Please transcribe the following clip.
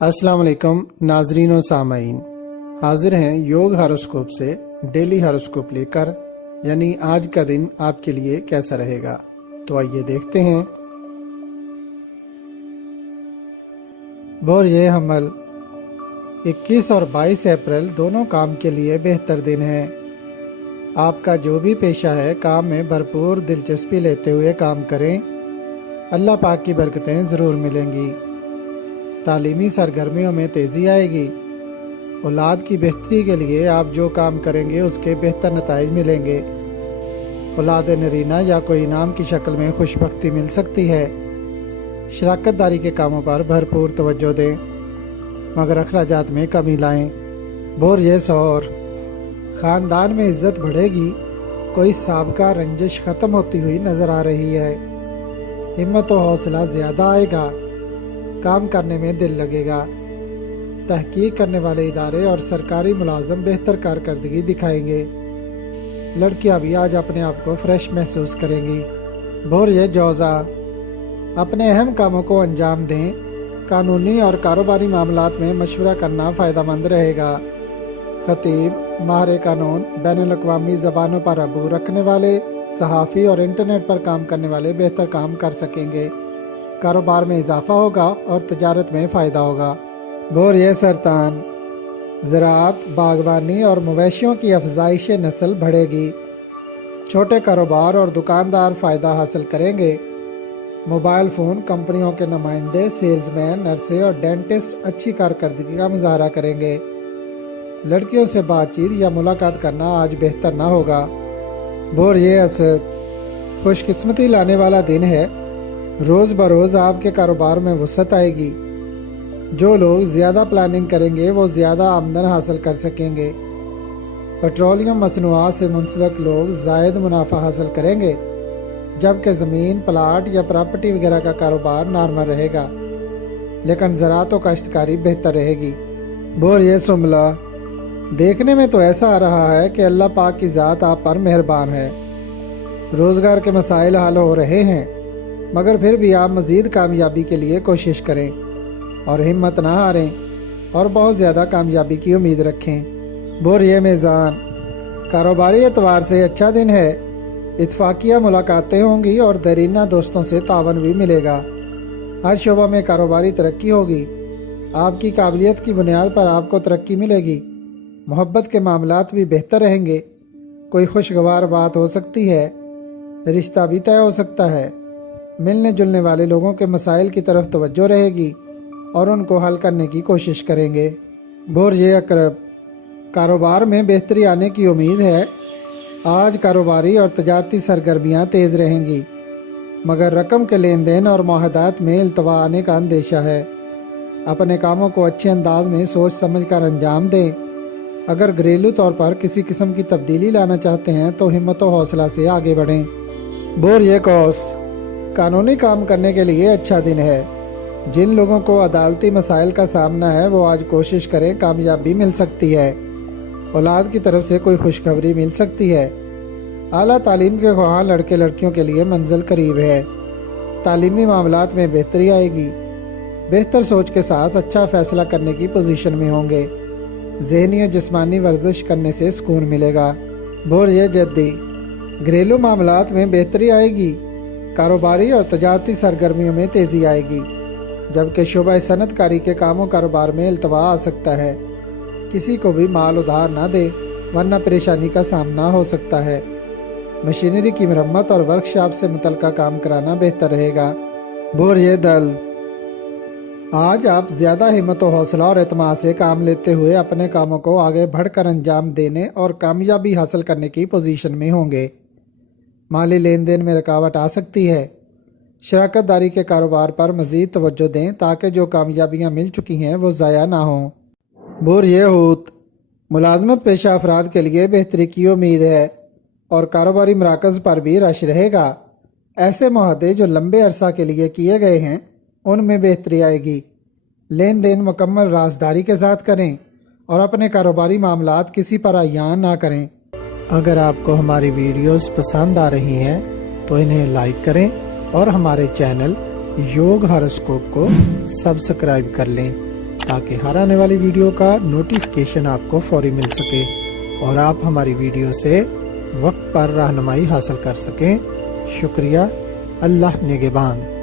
السلام علیکم ناظرین و سامعین، حاضر ہیں یوگ ہاروسکوپ سے ڈیلی ہاروسکوپ لے کر، یعنی آج کا دن آپ کے لیے کیسا رہے گا۔ تو آئیے دیکھتے ہیں۔ بوریہ حمل 21 اور 22 اپریل دونوں کام کے لیے بہتر دن ہے۔ آپ کا جو بھی پیشہ ہے، کام میں بھرپور دلچسپی لیتے ہوئے کام کریں، اللہ پاک کی برکتیں ضرور ملیں گی۔ تعلیمی سرگرمیوں میں تیزی آئے گی۔ اولاد کی بہتری کے لیے آپ جو کام کریں گے اس کے بہتر نتائج ملیں گے۔ اولاد نرینہ یا کوئی انعام کی شکل میں خوش بختی مل سکتی ہے۔ شراکت داری کے کاموں پر بھرپور توجہ دیں، مگر اخراجات میں کمی لائیں۔ بوریہ سور خاندان میں عزت بڑھے گی۔ کوئی سابقہ رنجش ختم ہوتی ہوئی نظر آ رہی ہے۔ ہمت و حوصلہ زیادہ آئے گا۔ کام کرنے میں دل لگے گا۔ تحقیق کرنے والے ادارے اور سرکاری ملازم بہتر کارکردگی دکھائیں گے۔ لڑکیاں بھی آج اپنے آپ کو فریش محسوس کریں گی۔ بوریہ جوزا اپنے اہم کاموں کو انجام دیں۔ قانونی اور کاروباری معاملات میں مشورہ کرنا فائدہ مند رہے گا۔ خطیب، ماہر قانون، بین الاقوامی زبانوں پر عبور رکھنے والے، صحافی اور انٹرنیٹ پر کام کرنے والے بہتر کام کر سکیں گے۔ کاروبار میں اضافہ ہوگا اور تجارت میں فائدہ ہوگا۔ بوریہ سرطان زراعت، باغبانی اور مویشیوں کی افزائش نسل بڑھے گی۔ چھوٹے کاروبار اور دکاندار فائدہ حاصل کریں گے۔ موبائل فون کمپنیوں کے نمائندے، سیلز مین، نرسیں اور ڈینٹسٹ اچھی کارکردگی کا مظاہرہ کریں گے۔ لڑکیوں سے بات چیت یا ملاقات کرنا آج بہتر نہ ہوگا۔ بوریہ اسد خوش قسمتی لانے والا دن ہے۔ روز بروز آپ کے کاروبار میں وسعت آئے گی۔ جو لوگ زیادہ پلاننگ کریں گے وہ زیادہ آمدن حاصل کر سکیں گے۔ پیٹرولیم مصنوعات سے منسلک لوگ زائد منافع حاصل کریں گے، جبکہ زمین، پلاٹ یا پراپرٹی وغیرہ کا کاروبار نارمل رہے گا، لیکن زراعت و کاشتکاری بہتر رہے گی۔ بوریہ سملہ دیکھنے میں تو ایسا آ رہا ہے کہ اللہ پاک کی ذات آپ پر مہربان ہے۔ روزگار کے مسائل حل ہو رہے ہیں، مگر پھر بھی آپ مزید کامیابی کے لیے کوشش کریں اور ہمت نہ ہاریں اور بہت زیادہ کامیابی کی امید رکھیں۔ بوریہ میزان کاروباری اعتبار سے اچھا دن ہے۔ اتفاقیہ ملاقاتیں ہوں گی اور دیرینہ دوستوں سے تعاون بھی ملے گا۔ ہر شعبہ میں کاروباری ترقی ہوگی۔ آپ کی قابلیت کی بنیاد پر آپ کو ترقی ملے گی۔ محبت کے معاملات بھی بہتر رہیں گے۔ کوئی خوشگوار بات ہو سکتی ہے۔ رشتہ بھی طے ہو سکتا ہے۔ ملنے جلنے والے لوگوں کے مسائل کی طرف توجہ رہے گی اور ان کو حل کرنے کی کوشش کریں گے۔ بوریہ عقرب کاروبار میں بہتری آنے کی امید ہے۔ آج کاروباری اور تجارتی سرگرمیاں تیز رہیں گی، مگر رقم کے لین دین اور معاہدات میں التوا آنے کا اندیشہ ہے۔ اپنے کاموں کو اچھے انداز میں سوچ سمجھ کر انجام دیں۔ اگر گھریلو طور پر کسی قسم کی تبدیلی لانا چاہتے ہیں تو ہمت و حوصلہ سے آگے بڑھیں۔ بوریہ قوس قانونی کام کرنے کے لیے اچھا دن ہے۔ جن لوگوں کو عدالتی مسائل کا سامنا ہے وہ آج کوشش کریں، کامیابی مل سکتی ہے۔ اولاد کی طرف سے کوئی خوشخبری مل سکتی ہے۔ اعلیٰ تعلیم کے خواہاں لڑکے لڑکیوں کے لیے منزل قریب ہے۔ تعلیمی معاملات میں بہتری آئے گی۔ بہتر سوچ کے ساتھ اچھا فیصلہ کرنے کی پوزیشن میں ہوں گے۔ ذہنی اور جسمانی ورزش کرنے سے سکون ملے گا۔ بوریہ جدی گھریلو معاملات میں بہتری آئے گی۔ کاروباری اور تجارتی سرگرمیوں میں تیزی آئے گی، جبکہ شعبہ صنعت کاری کے کاموں کاروبار میں التوا آ سکتا ہے۔ کسی کو بھی مال ادھار نہ دے ورنہ پریشانی کا سامنا ہو سکتا ہے۔ مشینری کی مرمت اور ورکشاپ سے متعلقہ کام کرانا بہتر رہے گا۔ بوریہ دل آج آپ زیادہ ہمت و حوصلہ اور اعتماد سے کام لیتے ہوئے اپنے کاموں کو آگے بڑھ کر انجام دینے اور کامیابی حاصل کرنے کی پوزیشن میں ہوں گے۔ مالی لین دین میں رکاوٹ آ سکتی ہے۔ شراکت داری کے کاروبار پر مزید توجہ دیں تاکہ جو کامیابیاں مل چکی ہیں وہ ضائع نہ ہوں۔ بوریہ ہوت ملازمت پیشہ افراد کے لیے بہتری کی امید ہے اور کاروباری مراکز پر بھی رش رہے گا۔ ایسے معاہدے جو لمبے عرصہ کے لیے کیے گئے ہیں ان میں بہتری آئے گی۔ لین دین مکمل رازداری کے ساتھ کریں اور اپنے کاروباری معاملات کسی پر عیان نہ کریں۔ اگر آپ کو ہماری ویڈیوز پسند آ رہی ہیں تو انہیں لائک کریں اور ہمارے چینل یوگ ہاروسکوپ کو سبسکرائب کر لیں۔ تاکہ ہر آنے والی ویڈیو کا نوٹیفیکیشن آپ کو فوری مل سکے اور آپ ہماری ویڈیو سے وقت پر رہنمائی حاصل کر سکیں۔ شکریہ۔ اللہ نگہبان۔